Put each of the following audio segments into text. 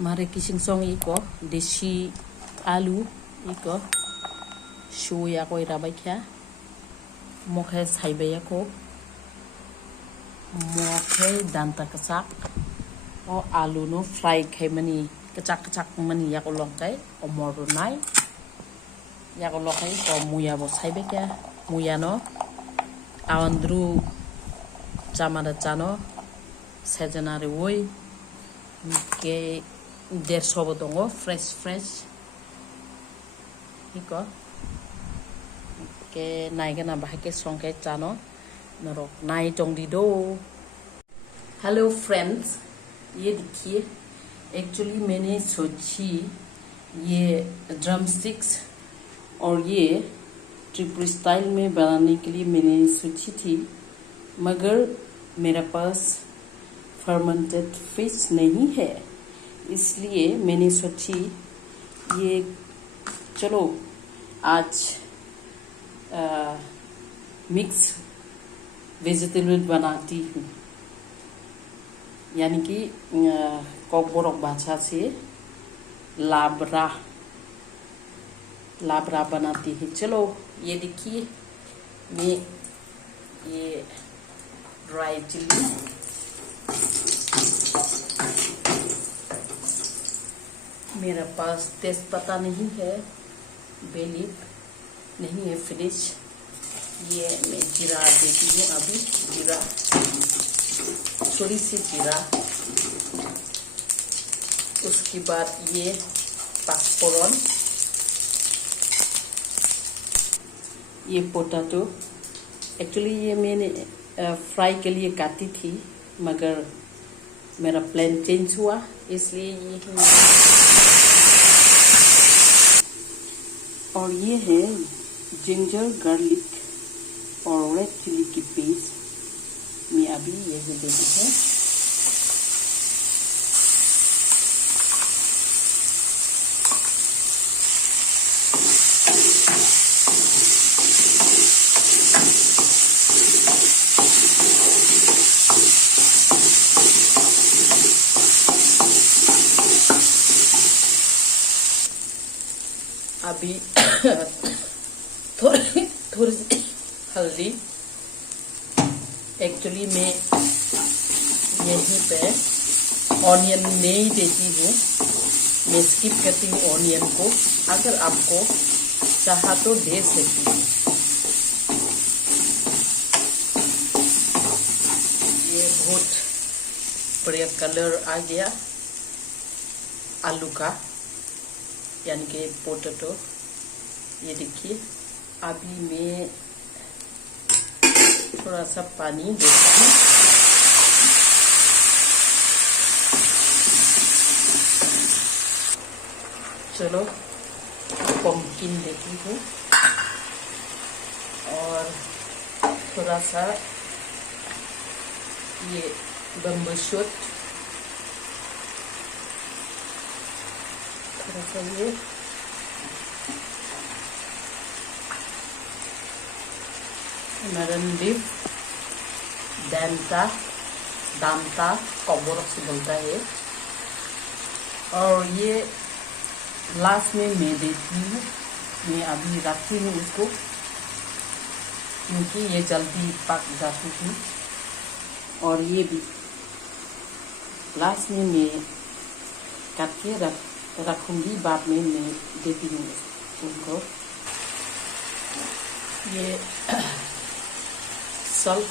Mare kising song iko deshi alu iko shoya ko irabai kya mokhe saibaya ko mokhe danta kasak o alu no fry khai mani kachak mani yakolong kai o moru nai yakolong kai ko muya bo saibe kya muya no awandru chamara chano sejanare woi ke 150 bodongo fresh iko ke naiga na bahake songke chano norok nai tongdi do. Hello friends, ये देखिए actually मैंने सोची ये drum sticks और ये triple style में बनाने के लिए मैंने सोची थी, मगर मेरे पास फर्मेंटेड फिश नहीं है, इसलिए मैंने सोची ये चलो आज मिक्स वेजिटेबल बनाती हूँ, यानी कि कॉकबोरक भाषा से लाबरा बनाती है। चलो ये देखिए मैं ये ड्राई चिल्ली मेरे पास तेजपत्ता नहीं है, बे लीफ नहीं है फिनिश, ये मैं जीरा देती हूँ अभी, जीरा थोड़ी सी जीरा, उसके बाद ये पाँचफोरन, ये पोटैटो एक्चुअली ये मैंने फ्राई के लिए काटी थी, मगर मेरा प्लान चेंज हुआ इसलिए ये और ये है जिंजर गार्लिक और रेड चिली की पेस्ट, मैं अभी ये दे देती हूँ। अभी थोड़ी सी हल्दी, एक्चुअली मैं यहीं पे ऑनियन नहीं देती हूँ, मैं स्किप करती हूँ ऑनियन को, अगर आपको चाहा तो दे सकती हूँ। ये बहुत बढ़िया कलर आ गया आलू का, यानी कि पोटैटो, ये देखिए। अभी मैं थोड़ा सा पानी देती हूँ, चलो पम्पकिन देती हूँ और थोड़ा सा ये बम्बू शूट, थोड़ा सा ये मरन लीफ, दांता कॉकबोरक से बोलता है, और ये लास्ट में मैं देती हूँ, मैं अभी रखती हूँ इसको क्योंकि ये जल्दी पक जाती थी, और ये भी लास्ट में मैं काट के रखूंगी, बाद में मैं देती हूँ उनको। ये सॉल्ट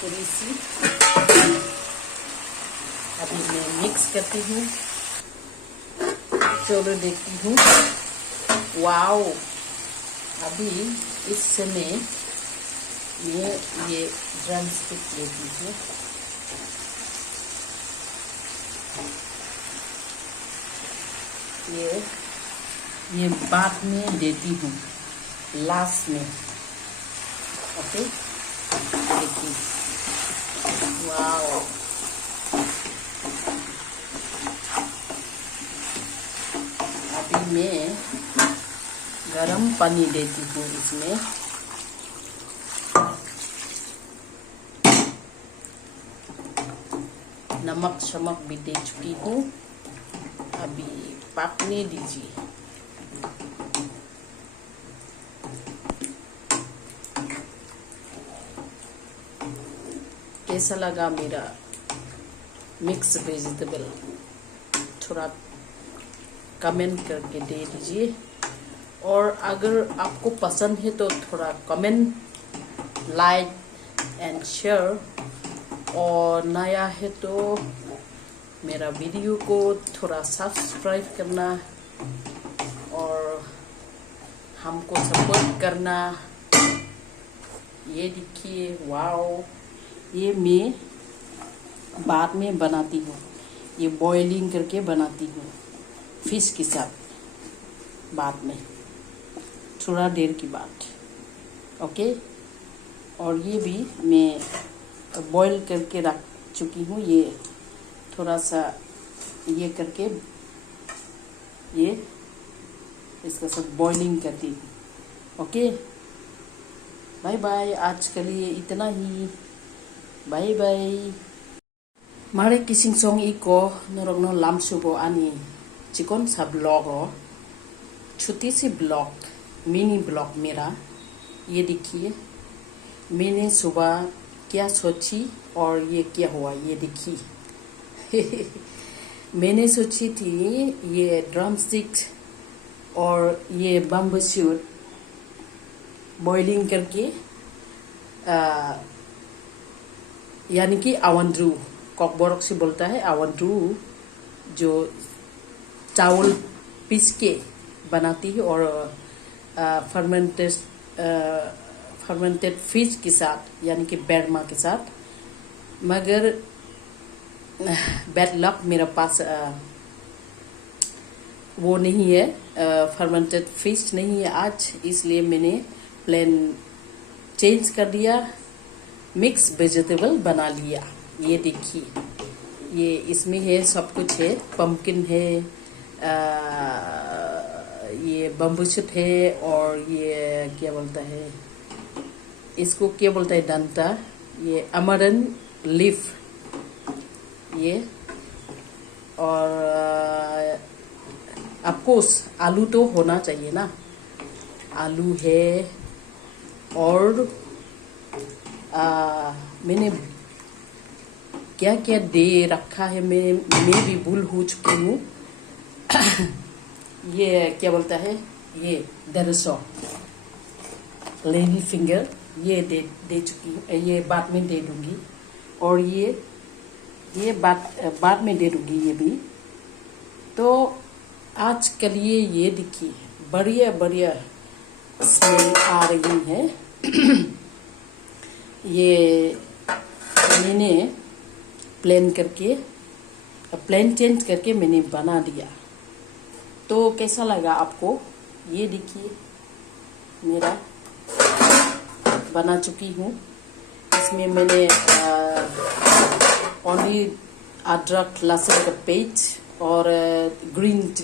थोड़ी सी अभी मैं मिक्स करती हूँ, चलो देखती हूँ। वाओ, अभी इस समय मैं ये ड्रम स्टिक लेती हूँ, ये बाद में देती हूँ, लास्ट में, ओके। देखिए वाओ, अभी मैं गरम पानी देती हूँ इसमें, नमक शमक भी दे चुकी हूँ। अभी पकने दीजिए। कैसा लगा मेरा मिक्स वेजिटेबल, थोड़ा कमेंट करके दे दीजिए। और अगर आपको पसंद है तो थोड़ा कमेंट, लाइक एंड शेयर। और नया है तो मेरा वीडियो को थोड़ा सब्सक्राइब करना और हमको सपोर्ट करना। ये देखिए, वाओ, ये मैं बाद में बनाती हूँ, ये बॉइलिंग करके बनाती हूँ फिश के साथ, बाद में थोड़ा देर की बात। ओके, और ये भी मैं बॉईल करके रख चुकी हूँ। ये थोड़ा सा ये करके ये इसका सब बॉइलिंग करती हूँ। ओके, बाय बाय, आज के लिए इतना ही। Bye bye. Mari kising song iko norok no lam subo ani chicken सा ब्लॉग हो, छोटी सी ब्लॉग, मिनी ब्लॉग मेरा। ये देखिए मैंने सुबह क्या सोची और ये क्या हुआ, ये देखिए। मैंने सोची थी ये ड्रम स्टिक्स और ये बम्बू शूट बॉइलिंग करके यानी कि आवंड्रू, कॉकबोरक से बोलता है आवंड्रू, जो चावल पीस के बनाती है और फर्मेंटेड फिश के साथ यानी कि बैरमा के साथ। मगर बैड लक, मेरे पास वो नहीं है, फर्मेंटेड फिश नहीं है आज, इसलिए मैंने प्लान चेंज कर दिया, मिक्स वेजिटेबल बना लिया। ये देखिए, ये इसमें है सब कुछ है, पम्पकिन है, ये बम्बू शूट है, और ये क्या बोलता है, इसको क्या बोलता है डंटा, ये अमरन लीफ, ये, और अफकोर्स आलू तो होना चाहिए ना, आलू है। और मैंने क्या क्या दे रखा है, मैं भी भूल हो चुकी हूँ। ये क्या बोलता है, ये दरसो लेडी फिंगर, ये दे चुकी हूँ, ये बाद में दे दूंगी। और ये बाद में दे दूंगी ये भी। तो आज के लिए ये देखिए, बढ़िया बढ़िया स्मेल आ रही है। ये मैंने प्लान चेंज करके मैंने बना दिया। तो कैसा लगा आपको, ये देखिए मेरा बना चुकी हूँ। इसमें मैंने ओनली अदरक लहसुन का पेस्ट और ग्रीन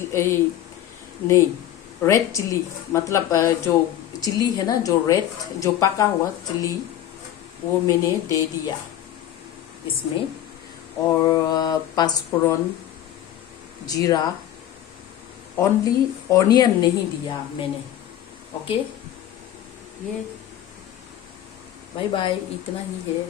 नहीं, रेड चिल्ली, मतलब जो चिल्ली है ना, जो रेड, जो पका हुआ चिल्ली, वो मैंने दे दिया इसमें। और पाँचफोरन, जीरा, ओनली ऑनियन नहीं दिया मैंने। ओके, ये बाय बाय, इतना ही है।